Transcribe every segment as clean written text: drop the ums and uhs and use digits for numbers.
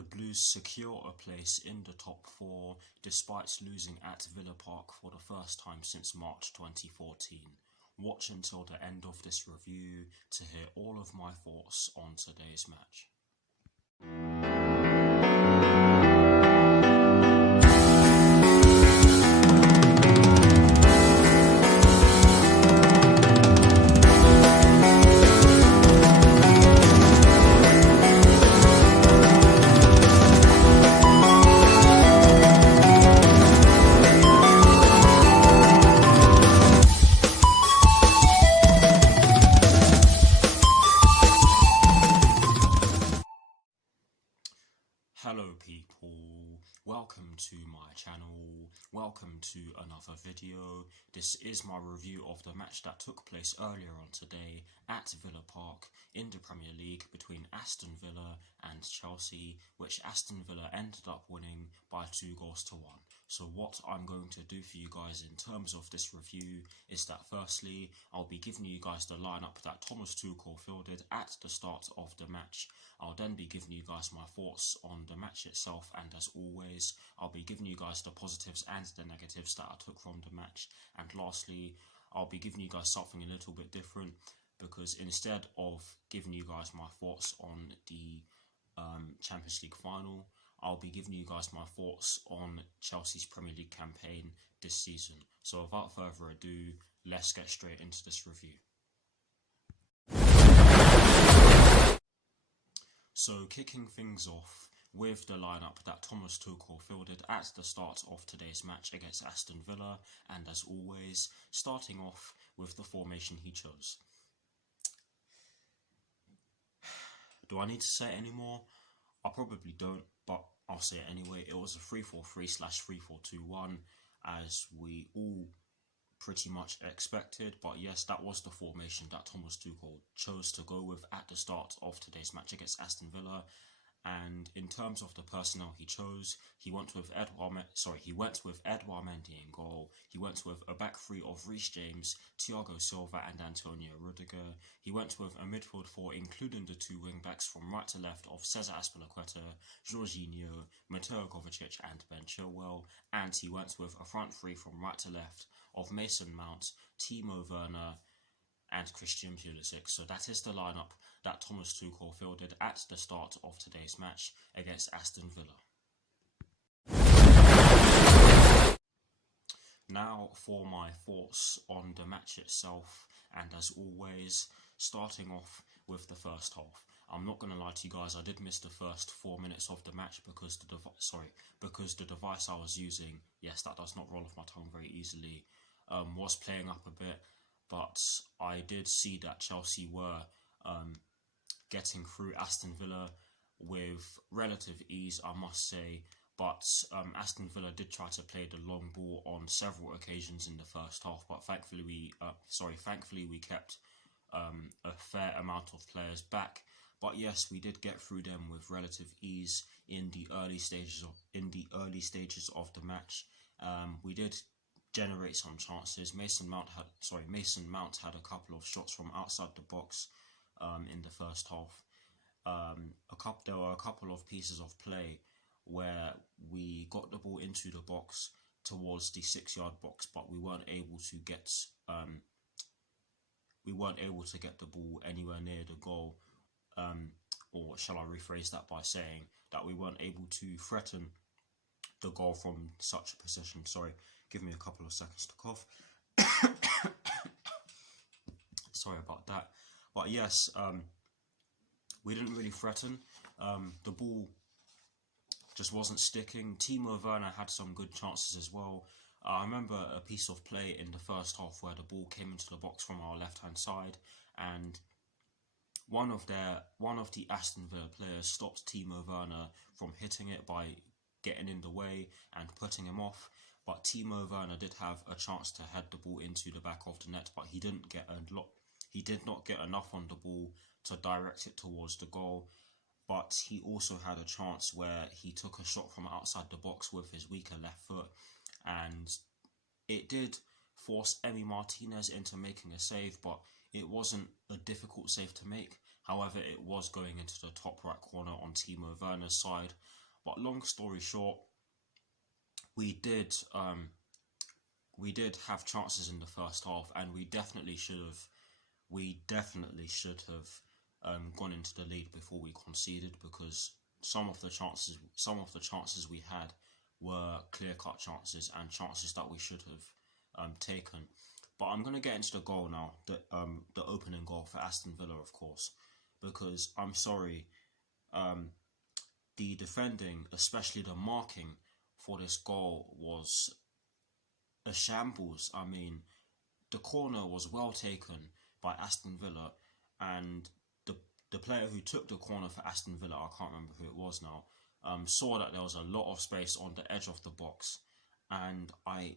The Blues secure a place in the top four despite losing at Villa Park for the first time since March 2014. Watch until the end of this review to hear all of my thoughts on today's match. Hello people, welcome to my channel, welcome to another video. This is my review of the match that took place earlier on today at Villa Park in the Premier League between Aston Villa and Chelsea, which Aston Villa ended up winning by 2-1. So what I'm going to do for you guys in terms of this review is that firstly, I'll be giving you guys the lineup that Thomas Tuchel fielded at the start of the match. I'll then be giving you guys my thoughts on the match itself, and as always, I'll be giving you guys the positives and the negatives that I took from the match. And lastly, I'll be giving you guys something a little bit different, because instead of giving you guys my thoughts on the Champions League final, I'll be giving you guys my thoughts on Chelsea's Premier League campaign this season. So without further ado, let's get straight into this review. So kicking things off with the lineup that Thomas Tuchel fielded at the start of today's match against Aston Villa, and as always, starting off with the formation he chose. Do I need to say it anymore? I probably don't, but I'll say it anyway. It was a 3-4-3/3-4-2-1, as we all pretty much expected. But yes, that was the formation that Thomas Tuchel chose to go with at the start of today's match against Aston Villa. And in terms of the personnel he chose, he went with Edouard Mendy in goal. He went with a back three of Reece James, Thiago Silva and Antonio Rudiger. He went with a midfield four including the two wing backs from right to left of Cesar Azpilicueta, Jorginho, Mateo Kovacic and Ben Chilwell. And he went with a front three from right to left of Mason Mount, Timo Werner and Christian Pulisic. So that is the lineup that Thomas Tuchel fielded at the start of today's match against Aston Villa. Now for my thoughts on the match itself, and as always, starting off with the first half. I'm not going to lie to you guys, I did miss the first 4 minutes of the match because the device I was using, yes, that does not roll off my tongue very easily, was playing up a bit. But I did see that Chelsea were getting through Aston Villa with relative ease, I must say. But Aston Villa did try to play the long ball on several occasions in the first half. But thankfully we kept a fair amount of players back. But yes, we did get through them with relative ease in the early stages of the match. We did generate some chances. Mason Mount had a couple of shots from outside the box in the first half. There were a couple of pieces of play where we got the ball into the box towards the 6-yard box, but we weren't able to get the ball anywhere near the goal. Or shall I rephrase that by saying that we weren't able to threaten the goal from such a position. Sorry, give me a couple of seconds to cough. Sorry about that. But yes, we didn't really threaten. The ball just wasn't sticking. Timo Werner had some good chances as well. I remember a piece of play in the first half where the ball came into the box from our left-hand side, and one of the Aston Villa players stopped Timo Werner from hitting it by getting in the way and putting him off. But Timo Werner did have a chance to head the ball into the back of the net, but he did not get enough on the ball to direct it towards the goal. But he also had a chance where he took a shot from outside the box with his weaker left foot, and it did force Emi Martinez into making a save, but it wasn't a difficult save to make. However, it was going into the top right corner on Timo Werner's side. But long story short, we did have chances in the first half, and we definitely should have gone into the lead before we conceded, because some of the chances we had were clear-cut chances and chances that we should have taken. But I'm going to get into the goal now, the opening goal for Aston Villa, of course, because I'm sorry, the defending, especially the marking for this goal, was a shambles. I mean, the corner was well taken by Aston Villa, and the player who took the corner for Aston Villa, I can't remember who it was now, saw that there was a lot of space on the edge of the box, and I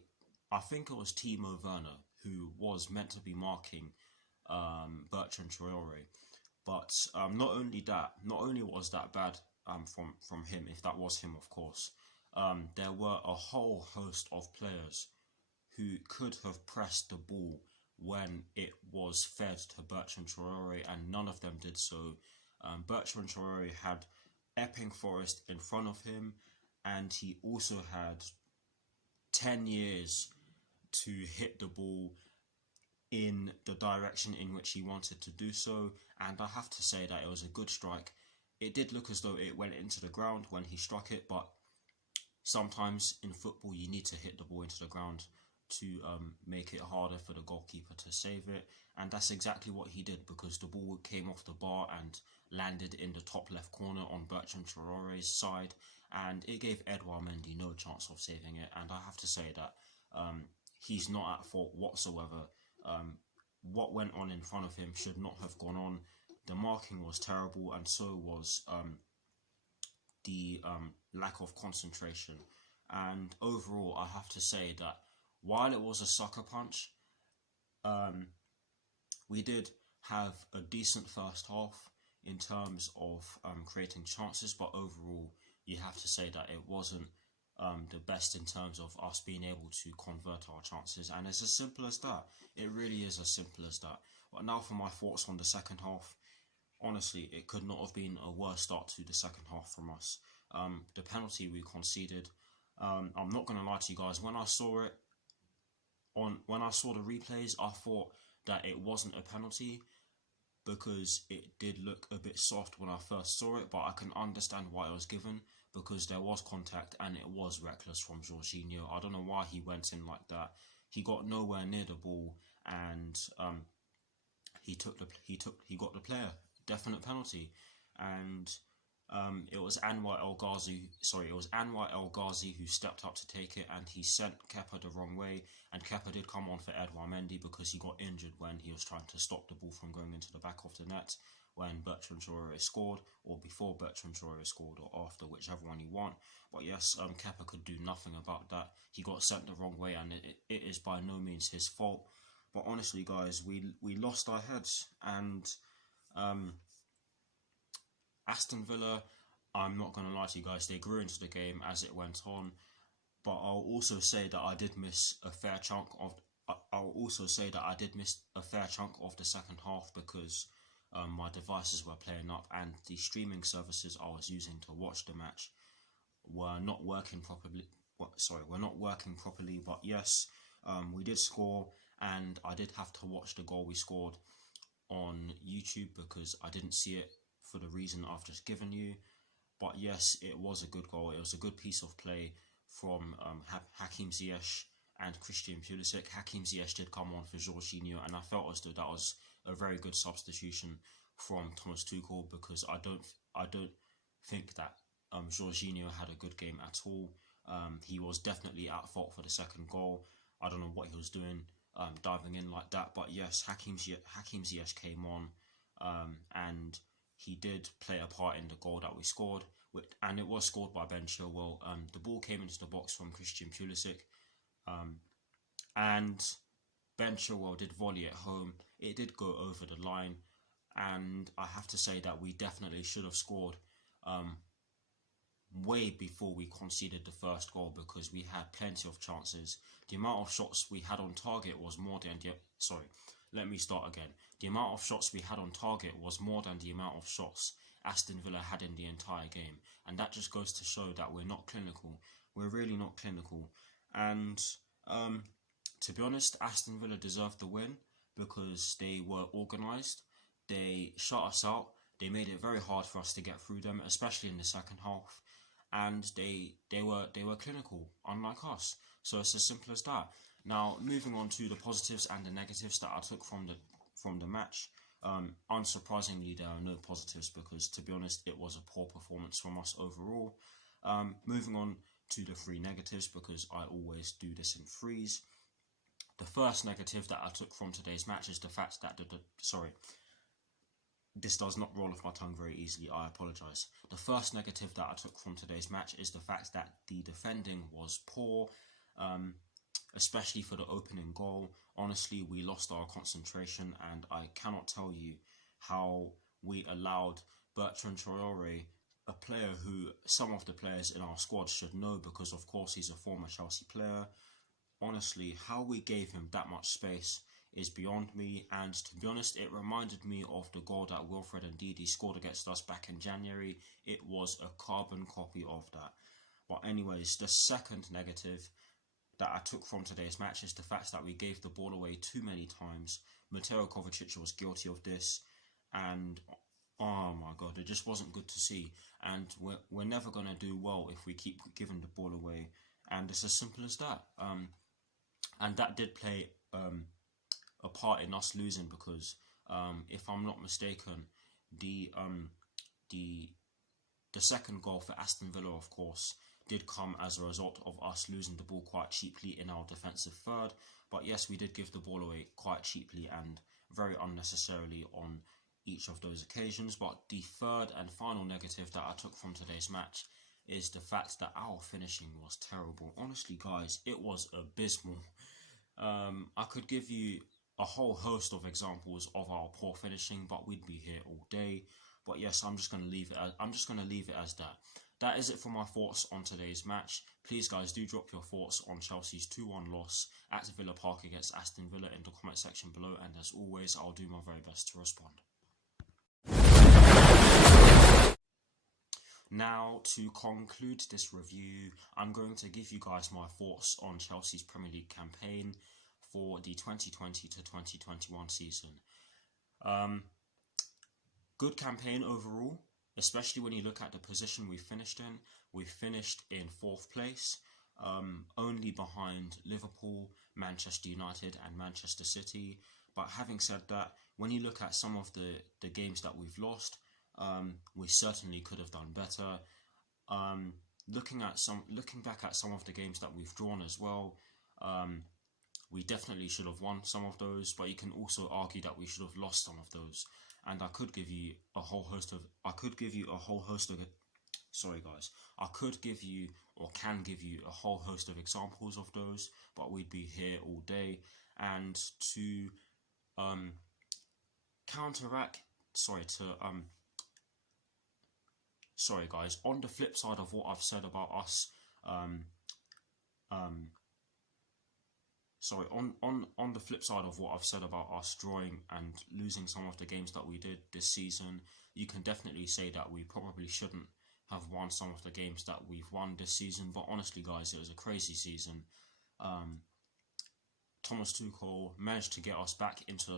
think it was Timo Werner who was meant to be marking Bertrand Traore. But not only was that bad from him, if that was him, of course, there were a whole host of players who could have pressed the ball when it was fed to Bertrand Traore, and none of them did so. Bertrand Traore had Epping Forest in front of him, and he also had 10 years to hit the ball in the direction in which he wanted to do so, and I have to say that it was a good strike. It did look as though it went into the ground when he struck it, but sometimes in football you need to hit the ball into the ground to make it harder for the goalkeeper to save it, and that's exactly what he did, because the ball came off the bar and landed in the top left corner on Bertrand Traore's side, and it gave Edouard Mendy no chance of saving it. And I have to say that he's not at fault whatsoever. What went on in front of him should not have gone on. The marking was terrible, and so was the lack of concentration. And overall, I have to say that while it was a sucker punch, we did have a decent first half in terms of creating chances, but overall, you have to say that it wasn't the best in terms of us being able to convert our chances. And it's as simple as that. It really is as simple as that. But now for my thoughts on the second half. Honestly, it could not have been a worse start to the second half from us. The penalty we conceded, I'm not going to lie to you guys, when I saw the replays, I thought that it wasn't a penalty, because it did look a bit soft when I first saw it, but I can understand why it was given, because there was contact and it was reckless from Jorginho. I don't know why he went in like that. He got nowhere near the ball, and he got the player. Definite penalty. And it was Anwar El Ghazi who stepped up to take it, and he sent Kepa the wrong way, and Kepa did come on for Edouard Mendy because he got injured when he was trying to stop the ball from going into the back of the net when Bertrand Traore scored, or before Bertrand Traore scored, or after, whichever one you want. But yes, Kepa could do nothing about that. He got sent the wrong way, and it is by no means his fault. But honestly, guys, we lost our heads, and Aston Villa, I'm not going to lie to you guys, they grew into the game as it went on. But I'll also say that I did miss a fair chunk of the second half, because my devices were playing up, and the streaming services I was using to watch the match were not working properly. But yes, we did score, and I did have to watch the goal we scored on YouTube because I didn't see it for the reason I've just given you. But yes, it was a good goal. It was a good piece of play from Hakim Ziyech and Christian Pulisic. Hakim Ziyech did come on for Jorginho, and I felt as though that was a very good substitution from Thomas Tuchel, because I don't think that Jorginho had a good game at all. He was definitely at fault for the second goal. I don't know what he was doing, diving in like that. But yes, Hakim Ziyech came on, and he did play a part in the goal that we scored, and it was scored by Ben Chilwell. The ball came into the box from Christian Pulisic, and Ben Chilwell did volley it home. It did go over the line, and I have to say that we definitely should have scored way before we conceded the first goal, because we had plenty of chances. The amount of shots we had on target was more than let me start again. The amount of shots we had on target was more than the amount of shots Aston Villa had in the entire game. And that just goes to show that we're not clinical. We're really not clinical. And to be honest, Aston Villa deserved the win because they were organised. They shut us out. They made it very hard for us to get through them, especially in the second half. And they were clinical, unlike us. So it's as simple as that. Now, moving on to the positives and the negatives that I took from the match. Unsurprisingly, there are no positives because, to be honest, it was a poor performance from us overall. Moving on to the 3 negatives, because I always do this in threes. The first negative that I took from today's match is the fact that this does not roll off my tongue very easily, I apologise. The first negative that I took from today's match is the fact that the defending was poor, especially for the opening goal. Honestly, we lost our concentration, and I cannot tell you how we allowed Bertrand Traoré, a player who some of the players in our squad should know because, of course, he's a former Chelsea player. Honestly, how we gave him that much space is beyond me, and to be honest, it reminded me of the goal that Wilfred Ndidi scored against us back in January. It was a carbon copy of that. But anyways, the second negative that I took from today's match is the fact that we gave the ball away too many times. Mateo Kovacic was guilty of this, and oh my god, it just wasn't good to see. And we're never going to do well if we keep giving the ball away, and it's as simple as that. And that did play a part in us losing because, if I'm not mistaken, the second goal for Aston Villa, of course, did come as a result of us losing the ball quite cheaply in our defensive third. But yes, we did give the ball away quite cheaply and very unnecessarily on each of those occasions. But the third and final negative that I took from today's match is the fact that our finishing was terrible. Honestly, guys, it was abysmal. I could give you a whole host of examples of our poor finishing, but we'd be here all day. But yes, I'm just going to leave it as that. That is it for my thoughts on today's match. Please, guys, do drop your thoughts on Chelsea's 2-1 loss at Villa Park against Aston Villa in the comment section below, and as always, I'll do my very best to respond. Now, to conclude this review, I'm going to give you guys my thoughts on Chelsea's Premier League campaign for the 2020 to 2021 season. Good campaign overall, especially when you look at the position we finished in. We finished in 4th place, only behind Liverpool, Manchester United and Manchester City. But having said that, when you look at some of the games that we've lost, we certainly could have done better. Looking back at some of the games that we've drawn as well, we definitely should have won some of those, but you can also argue that we should have lost some of those. And I could give you a whole host of examples of those, but we'd be here all day. And to sorry guys, on the flip side of what I've said about us, on the flip side of what I've said about us drawing and losing some of the games that we did this season, you can definitely say that we probably shouldn't have won some of the games that we've won this season. But honestly, guys, it was a crazy season. Thomas Tuchel managed to get us back into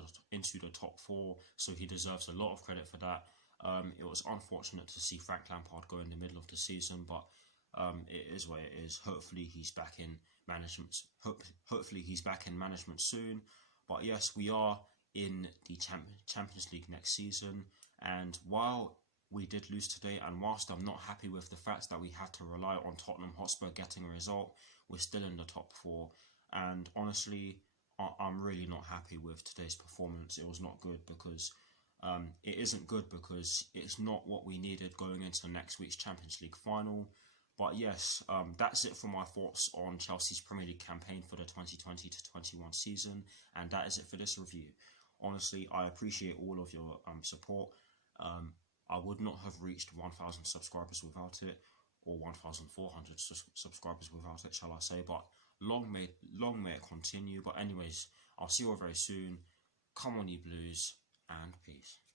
the top 4, so he deserves a lot of credit for that. It was unfortunate to see Frank Lampard go in the middle of the season, but it is what it is. Hopefully he's back in management. Hopefully he's back in management soon. But yes, we are in the Champions League next season. And while we did lose today, and whilst I'm not happy with the fact that we had to rely on Tottenham Hotspur getting a result, we're still in the top 4. And honestly, I'm really not happy with today's performance. It was not good because it isn't good because it's not what we needed going into next week's Champions League final. But yes, that's it for my thoughts on Chelsea's Premier League campaign for the 2020 to 21 season, and that is it for this review. Honestly, I appreciate all of your support. I would not have reached 1,000 subscribers without it, or 1,400 subscribers without it, shall I say. But long may it continue. But anyways, I'll see you all very soon. Come on, you Blues, and peace.